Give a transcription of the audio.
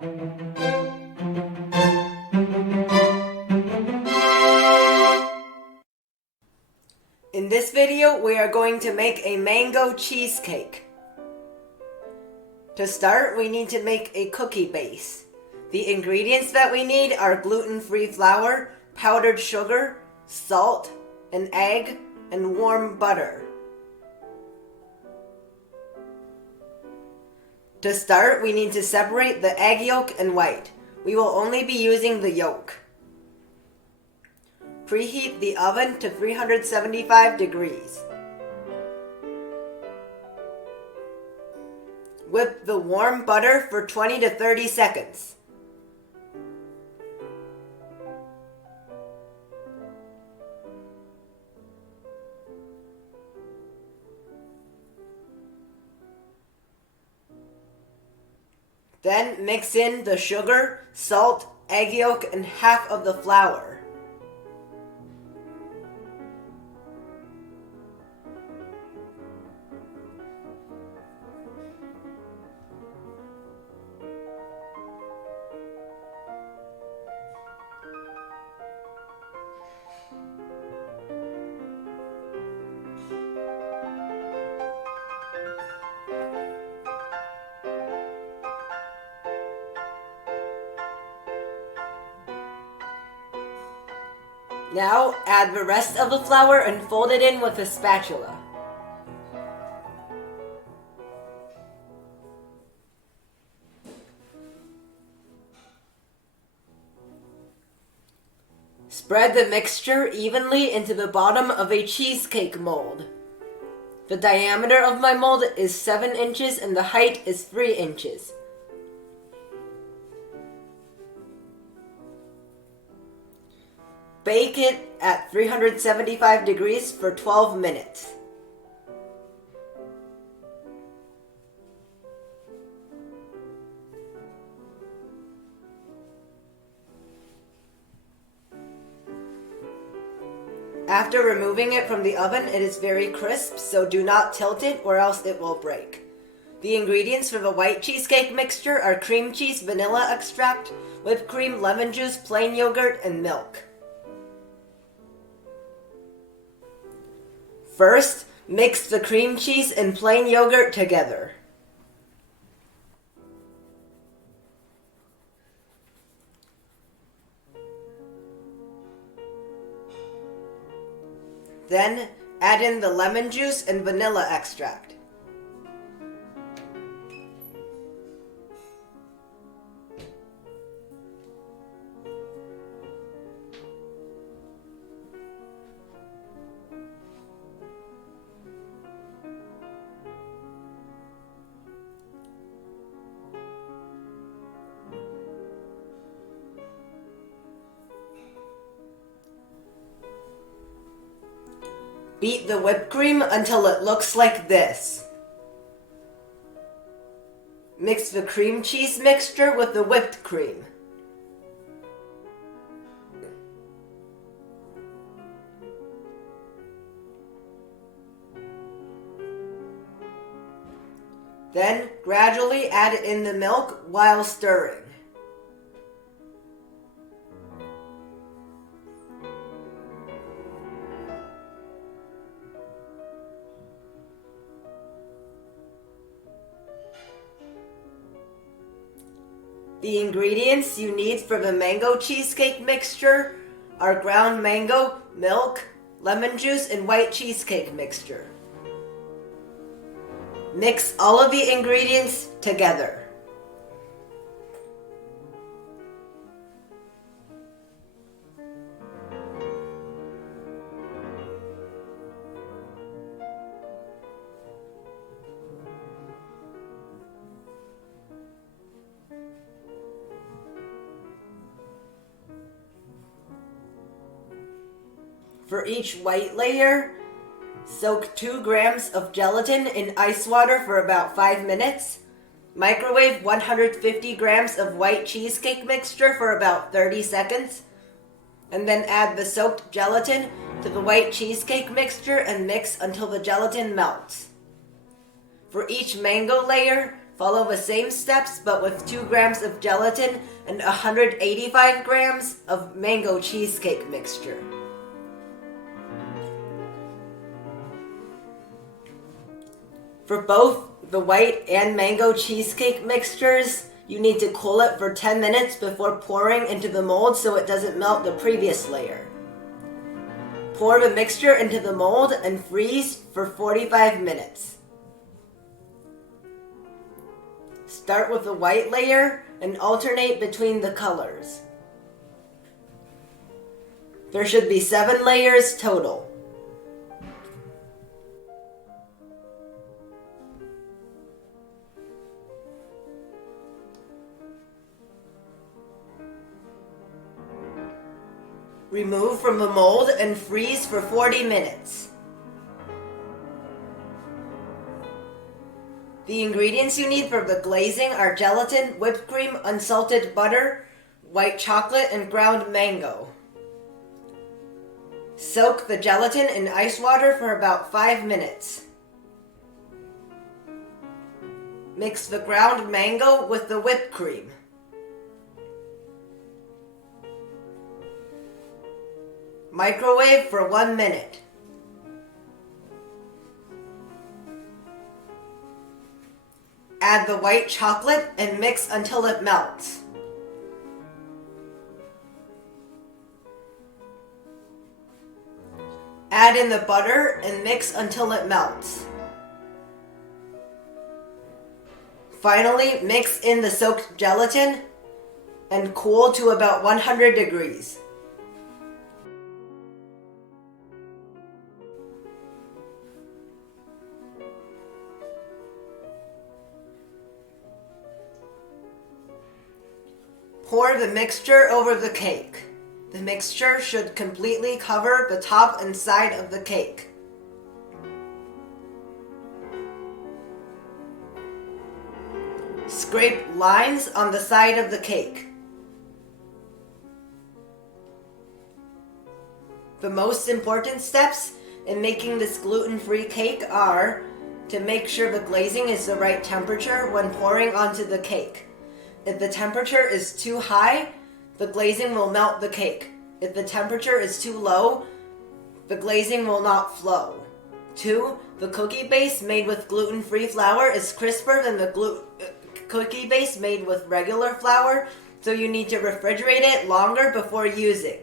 In this video, we are going to make a mango cheesecake. To start, we need to make a cookie base. The ingredients that we need are gluten-free flour, powdered sugar, salt, an egg, and warm butter. To start, we need to separate the egg yolk and white. We will only be using the yolk. Preheat the oven to 375 degrees. Whip the warm butter for 20 to 30 seconds. Then mix in the sugar, salt, egg yolk, and half of the flour. Now, add the rest of the flour and fold it in with a spatula. Spread the mixture evenly into the bottom of a cheesecake mold. The diameter of my mold is 7 inches and the height is 3 inches. Bake it at 375 degrees for 12 minutes. After removing it from the oven, it is very crisp, so do not tilt it or else it will break. The ingredients for the white cheesecake mixture are cream cheese, vanilla extract, whipped cream, lemon juice, plain yogurt, and milk. First, mix the cream cheese and plain yogurt together. Then, add in the lemon juice and vanilla extract. Beat the whipped cream until it looks like this. Mix the cream cheese mixture with the whipped cream. Then gradually add in the milk while stirring. The ingredients you need for the mango cheesecake mixture are ground mango, milk, lemon juice, and white cheesecake mixture. Mix all of the ingredients together. For each white layer, soak 2 grams of gelatin in ice water for about 5 minutes. Microwave 150 grams of white cheesecake mixture for about 30 seconds. And then add the soaked gelatin to the white cheesecake mixture and mix until the gelatin melts. For each mango layer, Follow the same steps but with 2 grams of gelatin and 185 grams of mango cheesecake mixture. For both the white and mango cheesecake mixtures, you need to cool it for 10 minutes before pouring into the mold so it doesn't melt the previous layer. Pour the mixture into the mold and freeze for 45 minutes. Start with the white layer and alternate between the colors. There should be 7 layers total. Remove from the mold and freeze for 40 minutes. The ingredients you need for the glazing are gelatin, whipped cream, unsalted butter, white chocolate, and ground mango. Soak the gelatin in ice water for about 5 minutes. Mix the ground mango with the whipped cream. Microwave for 1 minute. Add the white chocolate and mix until it melts. Add in the butter and mix until it melts. Finally, mix in the soaked gelatin and cool to about 100 degrees. Pour the mixture over the cake. The mixture should completely cover the top and side of the cake. Scrape lines on the side of the cake. The most important steps in making this gluten-free cake are to make sure the glazing is the right temperature when pouring onto the cake. If the temperature is too high, the glazing will melt the cake. If the temperature is too low, the glazing will not flow. 2. The cookie base made with gluten-free flour is crisper than the cookie base made with regular flour, so you need to refrigerate it longer before using.